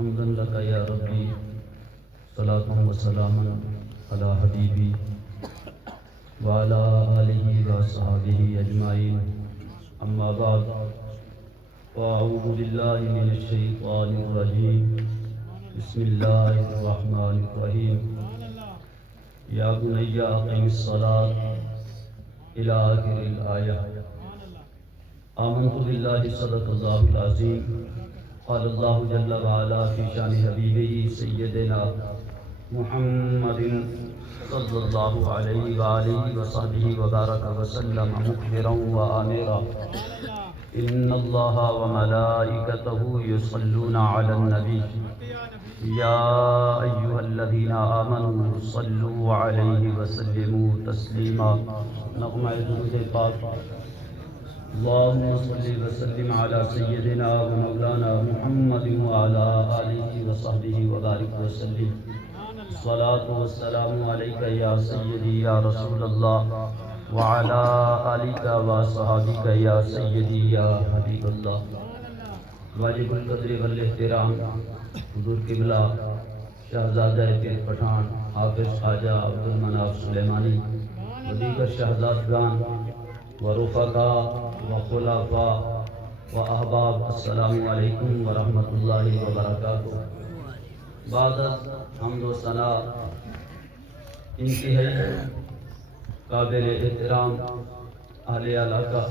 حمدا لك يا ربي صلاة وسلاما على حبيبي وعلى آله وصحبه أجمعين أما بعد فأعوذ بالله من الشيطان الرجيم بسم الله الرحمن الرحيم يا بني أقم الصلاة إلى آخر الآية آمنت بالله صدق الله العظيم قال الله جل وعلا في شان حبيبه سيدنا محمد صلى الله عليه وآله وصحبه وبارك وسلم مخبرا وآمرا إن الله وملائكته يصلون على النبي يا أيها الذين آمنوا صلوا عليه وسلموا تسليما نغمة درود پاک اللهم صل وسلم على سيدنا ومولانا محمد وعلى آله وصحبه وبارك وسلم الصلاة والسلام عليك يا سيدي يا رسول الله وعلى آلك وصحابك يا سيدي يا حبيب الله واجب القدر والاحترام حضور قبلہ شہزادہ پیر پٹھان حافظ خواجہ عبدالمناف سلیمانی و دیگر شہزادگان و رفقاء و خلفاء و احباب السلام علیکم ورحمۃ اللہ وبرکاتہ۔ بعد حمد و ثنا انتہائی قابل احترام اہل علاقہ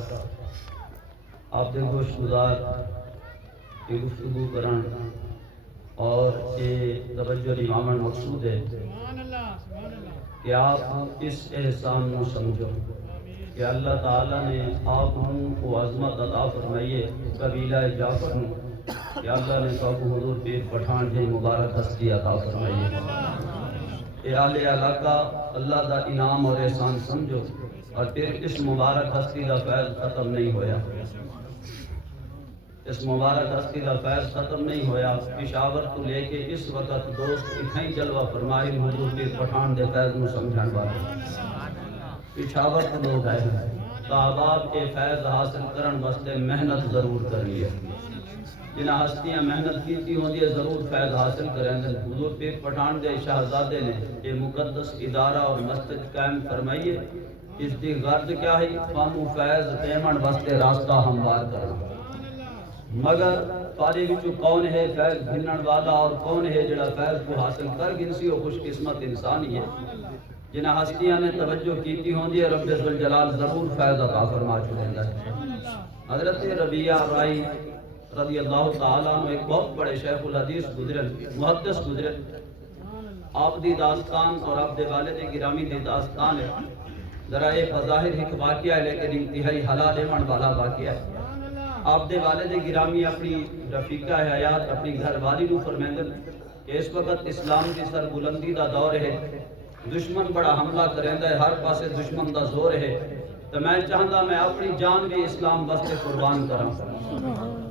آپ دے گوشت گزار کی گفتگو کرن اور یہ توجہ امامن مقصود ہے کہ آپ اس احسان کو سمجھو کہ اللہ تعالیٰ نے آپ کو عظمت عطا فرمائیے قبیلہ جعفر کہ اللہ نے تو حضور پیر پٹھان جی مبارک ہستی عطا فرمائیے۔ اے اہل علاقہ اللہ دا انعام اور احسان سمجھو اور پھر اس مبارک ہستی دا فیض ختم نہیں ہویا، اس مبارک ہستی کا فیض ختم نہیں ہویا۔ پشاور تو لے کے اس وقت دوست اتھائی جلوہ فرمائی حضور پیر پٹھان دے فیض میں سمجھان والے پشاور تو لوگ آئے ہیں تو احباب کے فیض حاصل کرن واسطے محنت ضرور کرنی ہے۔ جنہ ہستیاں محنت کیتی ہوں دی ضرور فیض حاصل کریں دیں۔ حضور پیر پٹھان دے شہزادے نے یہ مقدس ادارہ اور مسجد قائم فرمائیے، اس دی غرض کیا ہے؟ فانو فیض پیمن واسطے راستہ ہموار کرنا، مگر پارے وچوں کون ہے فیض گھنن والا اور کون ہے جڑا فیض کو حاصل کر گنسی و خوش قسمت انسان ہی ہے۔ جنہ ہستیاں نے توجہ کیتی ہوں دی رب ذوالجلال ضرور فیض عطا فرما چکیں گے۔ حضرت ربیہ رائی رضی اللہ تعالیٰ عنہ ایک بہت بڑے شیخ الحدیث گزرے، محدث گزرے، آپ دی داستان اور آپ دے والد گرامی دی داستان ہے۔ ذرا ایک بظاہر ایک واقعہ ہے لیکن انتہائی حلال ایمان والا واقعہ ہے۔ آپ دے والد گرامی اپنی رفیقہ حیات اپنی گھر والی کو فرمیندن کہ اس وقت اسلام کی سر بلندی دا دور ہے، دشمن بڑا حملہ کریندا ہے، ہر پاسے دشمن دا زور ہے، تو میں چاہتا میں اپنی جان بھی اسلام واسطے قربان کراں۔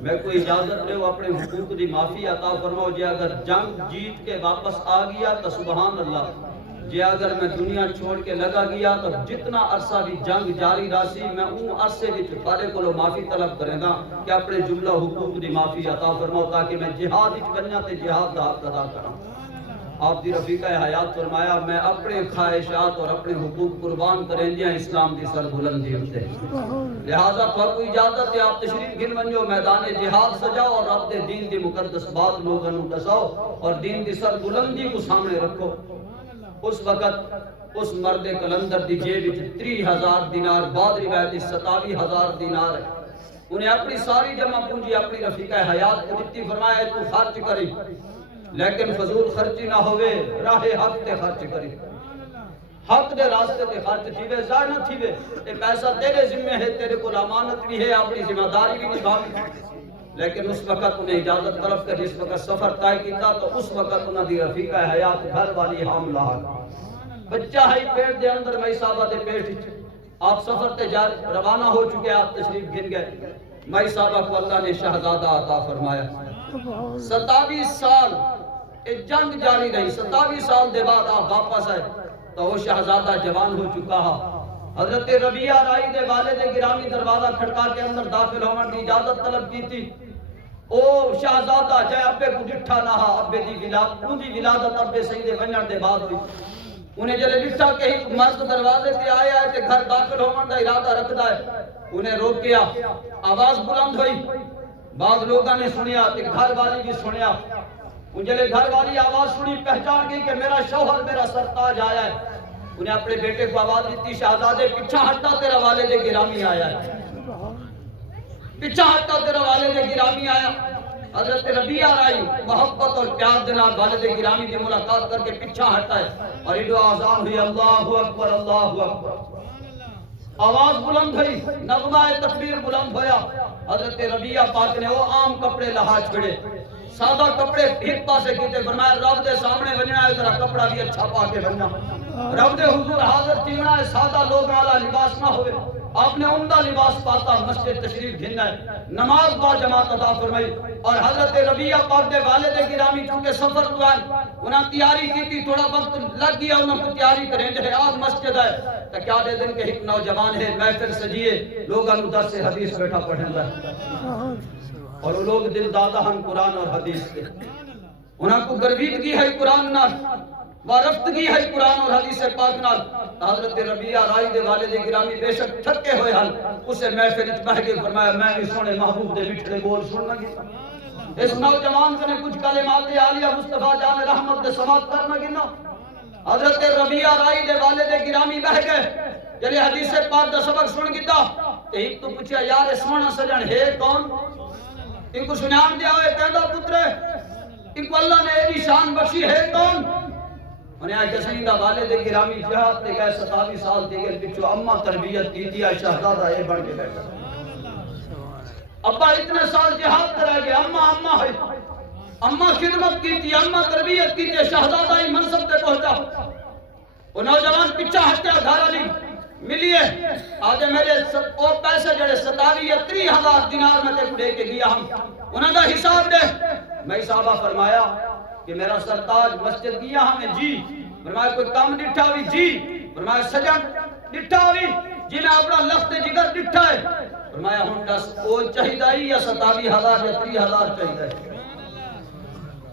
میں کوئی اجازت لے اپنے حقوق دی معافی عطا فرماؤ، جے اگر جنگ جیت کے واپس آ گیا تو سبحان اللہ، جے اگر میں دنیا چھوڑ کے لگا گیا تو جتنا عرصہ بھی جنگ جاری راسی میں اون عرصے وچ تھارے کولو معافی طلب کریں گا کہ اپنے جملہ حقوق دی معافی عطا فرماؤ تاکہ میں جہاد وچ بنیا تے جہاد دا حق ادا کراں۔ آپ دی رفیقہ حیات فرمایا میں اپنے خواہشات اور اپنے حقوق قربان کریں دیا اسلام دی سر بلندی ہوتے، لہذا پر کوئی اجازت ہے آپ تشریف گن منجو، میدان جہاد سجاؤ اور رب دے دین دی مقدس بات لوگوں کو دساؤ اور دین دی سر بلندی کو سامنے رکھو۔ اس وقت اس مرد کلندر دی جیب وچ 30,000 دینار، بعد روایت 27,000 دینار ہے۔ انہیں اپنی ساری جمع پونجی اپنی رفیقہ حیات کو دتی، فرمایا تو خرچ کری لیکن فضول خرچی نہ ہوئے، راہ حق تے خرچ کری، حق دے راستے تے خرچ تھیوے، ضائع نہ تھیوے، تے پیسہ تیرے ذمہ ہے، تیرے کو امانت بھی ہے، اپنی ذمہ داری بھی نبھاوی۔ لیکن اس وقت انہیں اجازت طلب کر جس وقت سفر طے کیتا تو اس وقت انہاں دی رفیقہ حیات گھر والی حاملہ بچہ ہے پیٹ دے اندر، مئی صاحبہ دے پیٹ وچ آپ سفر تے جا روانہ ہو چکے، آپ تشریف گن گئے، مئی صاحبہ کو اللہ نے شہزادہ عطا فرمایا۔ 27 سال جنگ جاری رہی، 27 سال دے بعد آپ واپس آئے تو وہ شہزادہ جوان ہو چکا ہے۔ حضرت ربیہ رائی دے والد گرامی دروازہ کھڑکا کے اندر داخل ہونے کی اجازت طلب کی تھی، او شہزادہ جے ابے کو ڈٹھا نہ ابے دی ولادت ابے سید ونجن دے بعد ہوئی انہیں جلے ڈٹھا کہ ایک مرد دروازے پہ آیا ہے کہ گھر داخل ہونے دا ارادہ رکھدا ہے انہیں روک کیا آواز بلند ہوئی بعض لوگوں نے سنیا ایک گھر والی بھی سنیا ان جلے گھر والی آواز سنی پہچان گئی کہ میرا شوہر میرا سرتاج آیا ہے انہیں اپنے بیٹے کو آواز دیتی شہزادے پیچھا ہٹا تیرا والد گرامی آیا ہے پیچھا ہٹا تیرا والد گرامی آیا حضرت ربیہ رائی محبت اور پیار دینا والد گرامی کی ملاقات کر کے پیچھا ہٹا ہے اور ایڈو آزان ہوئی اللہ اکبر اللہ اکبر آواز بلند ہوئی نغمہ تکبیر بلند ہویا حضرت ربیہ پاک نے وہ عام کپڑے لہا چھڑے سادہ کپڑے بھیکتا سے کیتے فرمایا رب دے سامنے بننا ہے ذرا کپڑا بھی اچھا پا کے بننا رب دے حضور حاضر تینا ہے سادہ لوگ والا لباس نہ ہوئے آپ نے عمدہ لباس پاتا مسجد تشریف گھننا ہے نماز با جماعت عطا فرمائی اور حضرت ربیہ پاک دے والد گرامی چونکہ سفر دوان انہاں تیاری کی تھی تھوڑا وقت لگ گیا انہاں کو تیاری کریں جہے آج مسجد ہے تو کیا دے دن کے ایک نوجوان ہے محفل سجیے لوگ درس حدیث بیٹھا پڑھیں گا اور وہ لوگ دل دادا ہم قرآن اور حدیث کے انہاں کو گرویدگی ہے قرآن نال وارفتگی ہے قرآن اور حدیث پاک نال حضرت ربیہ رائی دے والد گرامی بے شک تھکے ہوئے ہن اسے محفل وچ بہ کے فرمایا میں بھی سونے محبوب دے مٹھڑے بول سننا گیا اس نوجوان نے کچھ کلمات عالیہ مصطفیٰ جان رحمت دے سماعت کرنا گنا حضرت ربیہ رائی دے والد گرامی بہ گئے جلے حدیث پاک دا سبق سن گیا تے ایک تو پوچھا یار سونا سجن ہے کون ان کو سنان دیا ہوئے کہندا پترے ان کو اللہ نے ایسی شان بخشی ہے کون انہیں آج جسیدہ والد گرامی جہاد تے گئے 27 سال تے گئے پچھو اممہ تربیت کی دیا شہزادہ اے بڑھ کے بیٹھا ابا اتنے سال جہاد کرا گئے اممہ ہے اممہ خدمت کی تھی اممہ تربیت کی تھی شہزادہ ہی منصب تے پہنچا وہ نوجوان پچھا ہٹیا گھارا لی ملیے آجے میرے اور پیسے جڑے 27,000 دینار میں تے دے کے گیا ہم انہوں نے حساب دے میں صحابہ فرمایا کہ میرا سرتاج مسجد گیا ہمیں جی فرمایا کوئی کام ڈٹھا ہوئی جی فرمایا سجن ڈٹھا ہوئی جی میں اپنا لفت جگر ڈٹھا ہے فرمایا ہم دس او چاہیدائی یا 27,000 یا 30,000 چاہیدائی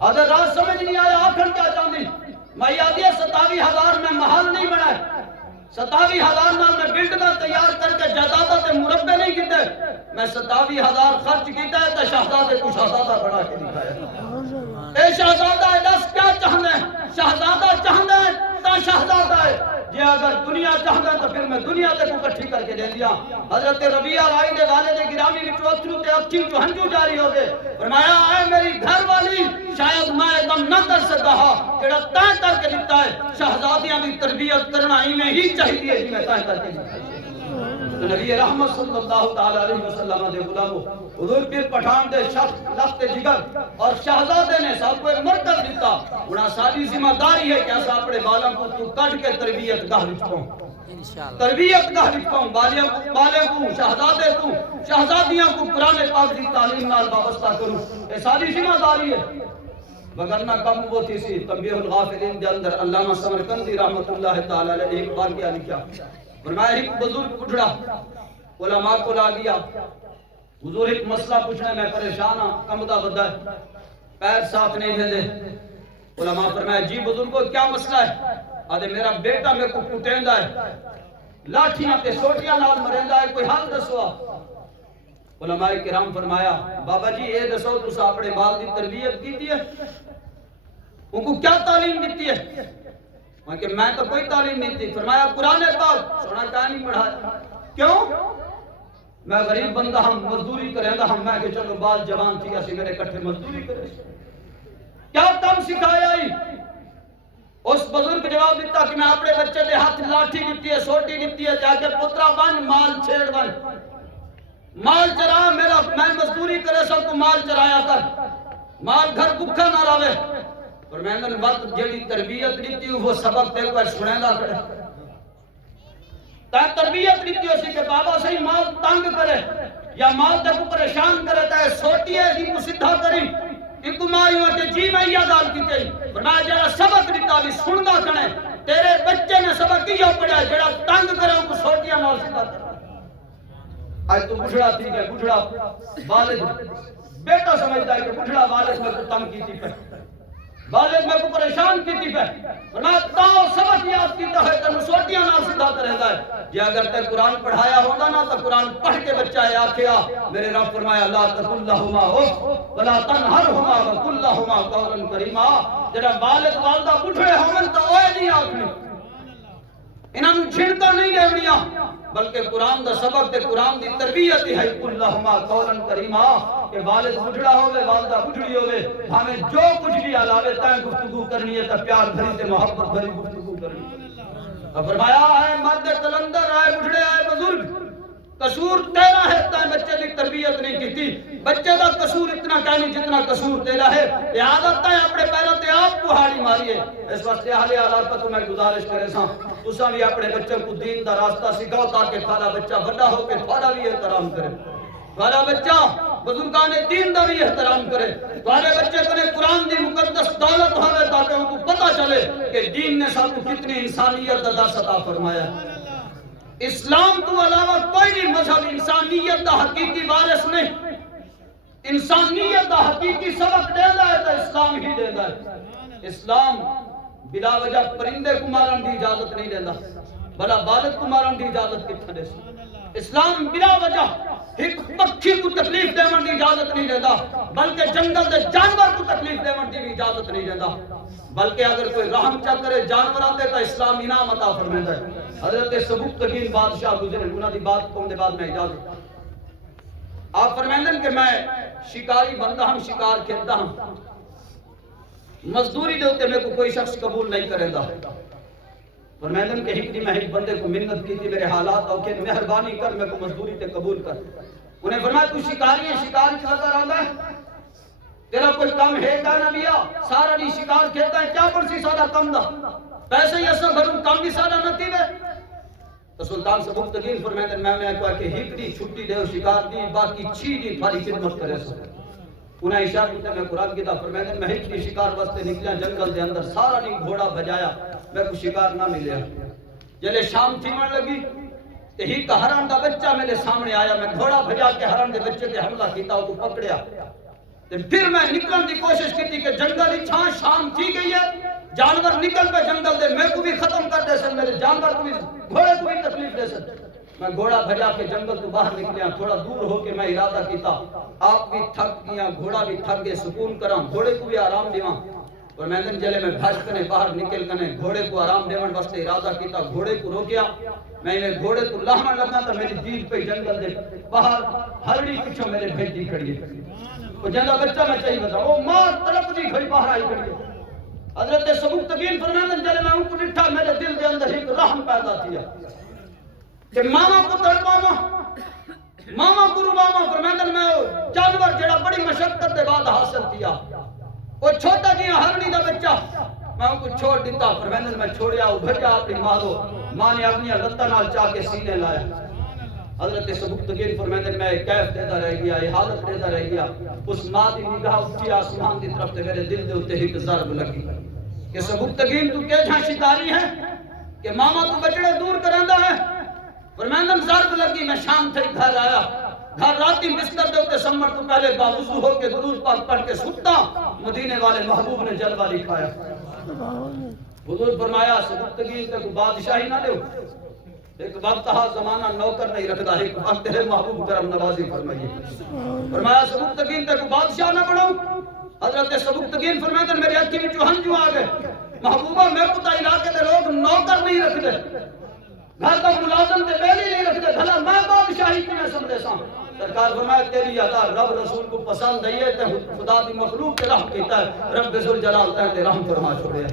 آدھے رات سمجھ نہیں آیا آخر کیا چاہتی میں یادی 27,000 میں محل نہیں بنا ہے 27,000 نال میں بلڈنگاں تیار کر کے جائیداداں تے مربع نہیں کیتے میں 27,000 خرچ کیتا ہے تے شہزادے کو شہزادہ بنا کے دکھایا اے شہزادہ دس کیا چاہنا ہے شہزادہ چاہنا ہے تا شہزادہ ہے جی اگر دنیا چاہتا ہے تو پھر میں دنیا تے کو کٹھی کر کے دے دیا حضرت ربیہ رائی دے والد گرامی وچ اترو تے اکھی تو ہنجو جاری ہو گئے فرمایا اے میری گھر والی شاید میں ایک نہ کر سکا جڑا تاں کر کے دیتا ہے شہزادیاں دی تربیت کرنا ایویں ہی چاہیے جی میں تاں کر کے دیتا تو نبی رحمت صلی اللہ تعالی علیہ وسلم دے غلامو حضور پیر پٹھان دے شخص لفت جگر اور شہزادے نے سب کو ایک مرکز دیتا انہاں ساری ذمہ داری ہے کہ ایسا اپنے بالاں کو تو کٹ کے تربیت گاہ وچ پاؤں تربیت گاہ وچ پاؤں بالے کو شہزادے کو شہزادیاں کو قرآن پاک دی تعلیم نال وابستہ کروں یہ ساری ذمہ داری ہے وگرنہ کم وہ تھی سی تنبیہ الغافلین دے اندر علامہ سمرقندی رحمت اللہ تعالی علیہ ایک بار کیا لکھا فرمایا ایک بزرگ اٹھڑا علماء کو لا گیا حضور ایک مسئلہ پوچھنے میں پریشان ہوں کمدہ بدہ ہے پیر صاف نہیں دے علماء فرمایا جی بزرگوں کیا مسئلہ ہے آدھے میرا بیٹا میں کو پوٹیندہ ہے لاٹھیاں تے سوٹیاں نال مرندہ ہے کوئی حال دسوا علماء کرام فرمایا بابا جی اے دسو تو سا اپنے بال دی تربیت کی ہے ان کو کیا تعلیم دیتی ہے کہ میں تو کوئی تعلیم نہیں تھی فرمایا قرآن پاک سونا کہاں نہیں پڑھا کیوں میں غریب بندہ ہم مزدوری کریں گا ہم میں کہ چلو بال جوان تھی اسی میرے کٹھے مزدوری کریں کیا کام سکھایا ہی اس بزرگ جواب دیتا کہ میں اپنے بچے دے ہاتھ لاٹھی دیتی ہے سوٹی دیتی ہے جا کے پترا بن مال چھیڑ بن مال چرا میرا میں مزدوری کرے سب کو مال چرایا کر مال گھر بکھا نہ راوے اور میں نے وقت جیڑی تربیت دیتی وہ سبق تے کو سنے دا کرے تا تربیت دیتی اسی کہ بابا صحیح مال تنگ کرے یا مال تے کو پریشان کرے تا سوٹی ہے جی کو سدھا کری ایک ماری ہوتے جی میں یہ گال کی تھی فرمایا جڑا سبق دیتا بھی سندا کنے تیرے بچے نے سبق کیوں پڑھا جڑا تنگ کرے ان کو سوٹیاں مال سدھا کرے آج تو بجھڑا تھی کہ بجھڑا والد بیٹا سمجھتا ہے کہ بڑھڑا والد میں کو تنگ کی تھی پہ والد میں کو پریشان کی تھی پہ فرمایا تاؤ سبق یاد کیتا ہے تنو سوٹیاں نال سدھا کر رہتا ہے جی اگر تے قرآن پڑھایا ہوگا نا تو قرآن پڑھ کے بچہ ہے آکھیا میرے رب فرمایا لا تقل لہما اف ولا تنہرہما وقل لہما قولا کریما جڑا والد والدہ بڑھڑے ہوون تو اوے نہیں آکھنی انہاں نوں چھڑکا نہیں دیونیاں بلکہ قرآن دا سبق تے قرآن دی تربیت ہے قل لہما قولا کریما کہ والد بڑھڑا ہوے والدہ بڑھڑی ہوے ہمیں جو کچھ بھی علاوہ تائیں گفتگو کرنی ہے تا پیار بھری تے محبت بھری گفتگو کرنی ہے فرمایا ہے مرد قلندر آئے بڑھڑے آئے بزرگ قصور تیرا ہے تائیں بچے دی تربیت نہیں کی تھی بچے دا قصور اتنا کہنی جتنا قصور تیرا ہے لہذا تائیں اپنے پیروں تے آپ کو ہاڑی ماری ہے اس واسطے اہل علاقہ کو میں گزارش کرے ساں تساں بھی اپنے بچوں کو دین دا راستہ سکھاؤ تاکہ تھوڑا بچہ بڑا ہو کے تھوڑا بھی احترام کرے تھوڑا بچہ بزرگان دین دا بھی احترام کرے تھوڑے بچے کنے قرآن دی مقدس دولت ہوئے تاکہ ان کو پتہ چلے کہ دین نے سب کو کتنی انسانیت دا درس عطا فرمایا اسلام تو علاوہ کوئی بھی مذہب انسانیت دا حقیقی وارث نہیں انسانیت دا حقیقی سبق دینا ہے تو اسلام ہی دینا ہے اسلام بلا وجہ پرندے کو مارن دی اجازت نہیں دینا بلا والد کو مارن دی اجازت کتنا دے اسلام بلا وجہ ایک پکھی کو تکلیف دیون دی اجازت نہیں دیتا بلکہ جنگل دے جانور کو تکلیف دیون دی اجازت نہیں دیتا بلکہ اگر کوئی رحم چاہ کرے جانور آتے تو اسلام انعام عطا فرمائے ہے حضرت سبکتگین بادشاہ گزرے انہاں دی بات قوم دے بعد میں اجازت آپ فرمائیں کہ میں شکاری بندہ ہم شکار کھیلتا ہوں مزدوری دے ہوتے میں کو کوئی شخص قبول نہیں کرے دا فرمائیں کہ ہکڑی میں ایک بندے کو منت کی تھی میرے حالات اور کہ مہربانی کر میں کو مزدوری تے قبول کر انہیں فرمایا تو شکاری ہے شکار کھاتا رہا ہے تیرا کوئی کم ہے کا نبیا سارا نہیں شکار کھیلتا ہے کیا پڑسی سارا کم دا پیسے ہی اصلا بھروں کم بھی سارا نتی ہے تو سلطان سبکتگین فرمائیں میں کہا کہ ہکڑی چھٹی دے شکار دی باقی چھی دی تھاری خدمت کرے سو انہیں اشارہ کیتا میں قرآن کی دا فرمائیں میں ہکڑی شکار واسطے نکلیا جنگل دے اندر سارا نہیں گھوڑا بجایا میں کو شکار نہ ملیا جلے شام تھیمن لگی تو ہی کا ہرن دا بچہ میرے سامنے آیا میں گھوڑا بجا کے ہرن دے بچے تے حملہ کیتا وہ کو پکڑیا پھر میں نکلن دی کوشش کی تھی کہ جنگل ہی چھان شام تھی گئی ہے جانور نکل پہ جنگل دے میں کو بھی ختم کر دے سن میرے جانور کو بھی گھوڑے کو بھی تکلیف دے سن میں گھوڑا بھجا کے جنگل تو باہر نکلیا تھوڑا دور ہو کے میں ارادہ کیتا آپ بھی تھک گیا گھوڑا بھی تھک گئے سکون کراں گھوڑے کو بھی آرام دیواں اور میں دن جلے میں بھاج کنے باہر نکل کنے گھوڑے کو آرام دیون واسطے ارادہ کیتا گھوڑے کو روکیا میں نے گھوڑے کو لاہمن لگا تو میری دید پہ جنگل دے باہر ہرڑی پیچھو میرے بھیج دی کھڑی ہے وہ جندہ بچہ میں چاہیے بتا وہ مار طرف دی کھڑی باہر آئی کھڑی ہے حضرت سبکتگین فرمائیں جلے میں ان کو لٹھا میرے دل دے اندر ایک رحم پیدا کیا کہ ماما کو تڑپاما ماما کو رباما فرمائیں میں جانور جڑا بڑی مشقت دے بعد حاصل کیا وہ چھوٹا جی ہرنی دا بچہ میں ان کو چھوڑ دیتا فرمائیں میں چھوڑیا بھجا اپنی ماں دو ماں نے اپنی لتہ نال چاہ کے سینے لایا حضرت سبکتگین فرمائیں میں کیف دیتا رہ گیا حالت دیتا رہ گیا اس ماں دی نگاہ اٹھی آسمان دی طرف تے میرے دل دے ہوتے ہی ضرب لگی کہ سبکتگین تو کیا جہاں شکاری ہے کہ ماما تو بچڑے دور کراندا ہے فرمائیں ضرب لگی میں شام تھے گھر آیا گھر راتی بستر دے ہوتے سمر تو پہلے باوضو ہو کے درود پاک پڑھ کے ستا مدینے والے محبوب نے جلوہ دکھایا حضور فرمایا سبکتگین تے کو بادشاہی نہ دے ایک وقت ہا زمانہ نوکر نہیں رکھتا ایک وقت تیرے محبوب کرم نوازی فرمائیے فرمایا سبکتگین تے کو بادشاہ نہ بناؤ حضرت سبکتگین فرمائے میرے اکھی میں جو ہنجو آ گئے محبوبہ میں کو تا علاقے دے لوگ نوکر نہیں رکھتے گھر کا ملازم تے بیلی نہیں رکھتے بھلا میں بادشاہی کی میں سمجھے ساں سرکار فرمایا تیری عطا رب رسول کو پسند ہے تے خدا دی مخلوق کے رحم کیتا ہے رب ذوالجلال تے رحم فرما چھوڑے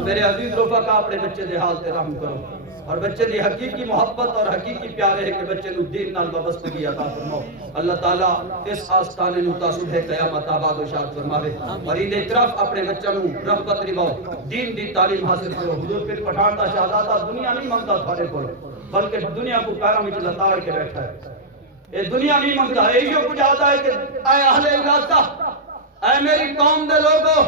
میرے عزیز رفقا اپنے بچے دے حال تے رحم کرو اور بچے دی حقیقی محبت اور حقیقی پیار ہے کہ بچے نو دین نال وابستگی عطا فرماؤ اللہ تعالیٰ اس آستانے نو تا صبح قیامت آباد و شاد فرماوے اور ان طرف اپنے بچوں نو رغبت نباؤ دین دی تعلیم حاصل کرو حضور پھر پٹھان دا شہزادہ دنیا نہیں منگتا تھوڑے کو بلکہ دنیا کو پیروں وچ لتاڑ کے بیٹھا ہے یہ دنیا نہیں منگتا ہے یہ کچھ آتا ہے کہ اے اہل علاقہ اے میری قوم دے لوگو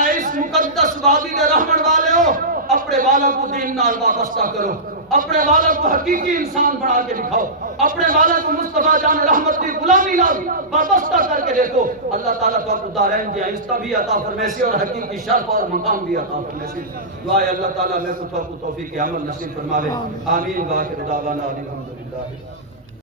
اے اس مقدس وادی دے رحمن والے ہو اپنے والا کو دین نال وابستہ کرو اپنے والا کو حقیقی انسان بنا کے دکھاؤ اپنے والا کو مصطفیٰ جان رحمت کی غلامی نال وابستہ کر کے دیکھو اللہ تعالیٰ تو آپ کو دارین کی آہستہ بھی عطا فرمیسی اور حقیقی شرف اور مقام بھی عطا فرمیسی دعائے اللہ تعالیٰ میں کو توفیق عمل نصیب فرماوے آمین واخر دعوانا الحمدللہ